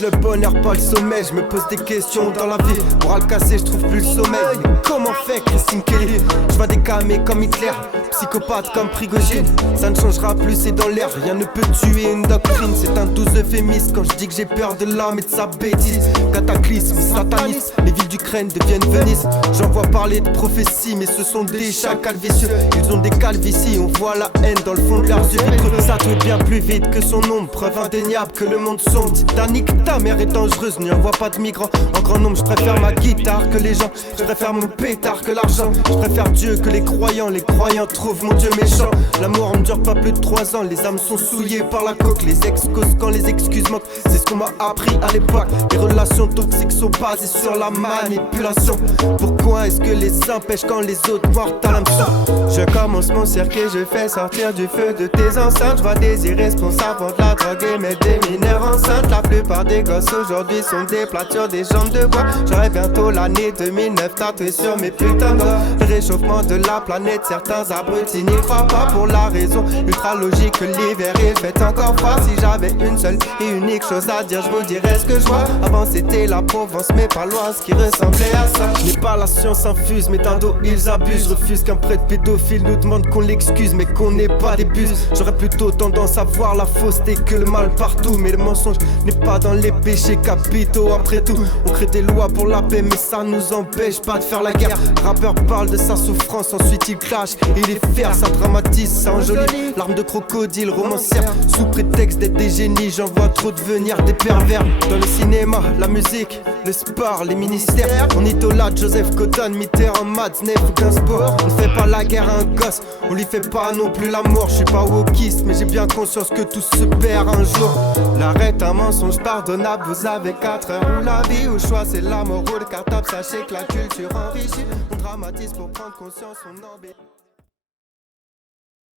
cherche le bonheur, pas le sommet. Je me pose des questions dans la vie. Pour le casser, je trouve plus le sommeil. Mais comment fait Christine Kelly? Je vais décamer comme Hitler, psychopathe comme Prigogine. Ça ne changera plus, c'est dans l'air. Rien ne peut tuer une doctrine. C'est un doux euphémisme quand je dis que j'ai peur de l'homme et de sa bêtise. Cataclysme, satanisme, les villes d'Ukraine deviennent Venise. J'en vois parler de prophéties, mais ce sont des chacals vicieux. Ils ont des calvities, on voit la haine dans le fond de leurs yeux. Ça tourne bien plus vite que son ombre, preuve indéniable que le monde sombre. Titanic, ta mère est dangereuse, n'y envoie pas de migrants en grand nombre. Je préfère ma guitare que les gens, je préfère mon pétard que l'argent. Je préfère Dieu que les croyants trouvent mon Dieu méchant. L'amour ne dure pas plus de 3 ans, les âmes sont souillées par la coque. Les ex-causes quand les excuses manquent, c'est ce qu'on m'a appris à l'époque. Les relations toxiques sont basées sur la manipulation. Pourquoi est-ce que les uns pêchent quand les autres mordent à l'hameçon? Je commence mon circuit, je fais sortir du feu de tes enceintes. Je vois des irresponsables vendre la drogue et mettre des mineurs enceintes. La plupart des gosses aujourd'hui sont des platures, des jambes de bois. J'aurai bientôt l'année 2009 tatouée sur mes putains de doigts. Le réchauffement de la planète, certains abrutis n'y croient pas. Pour la raison ultra logique que l'hiver il fait encore froid. Si j'avais une seule et unique chose à dire, je vous dirais ce que je vois. Avant c'était la Provence mais pas loin ce qui ressemblait à ça. Je n'ai pas la science infuse, mais d'un dos ils abusent. Je refuse qu'un prêtre pédophile nous demande qu'on l'excuse, mais qu'on n'est pas des bus. J'aurais plutôt tendance à voir la fausseté que le mal partout. Mais le mensonge n'est pas dans les péchés capitaux. Après tout, on crée des lois pour la paix, mais ça nous empêche pas de faire la guerre. Rappeur parle de sa souffrance, ensuite il clash et les faire, ça dramatise, ça enjolive. Larmes de crocodile, romancière, sous prétexte d'être des génies, j'en vois trop devenir des pervers. Dans le cinéma, la musique, le sport, les ministères, on idolâtre Joseph Cotton, Mitterrand, Mads, Neff ou Gainsbourg. On ne fait pas la guerre à un gosse, on lui fait pas non plus l'amour. Je suis pas wokiste, mais j'ai bien conscience que tout se perd un jour. L'arrêt est un mensonge pardonnable, vous avez 4 heures où la vie au choix c'est la mort ou le cartable. Sachez que la culture enrichit, on dramatise pour prendre conscience, on embête.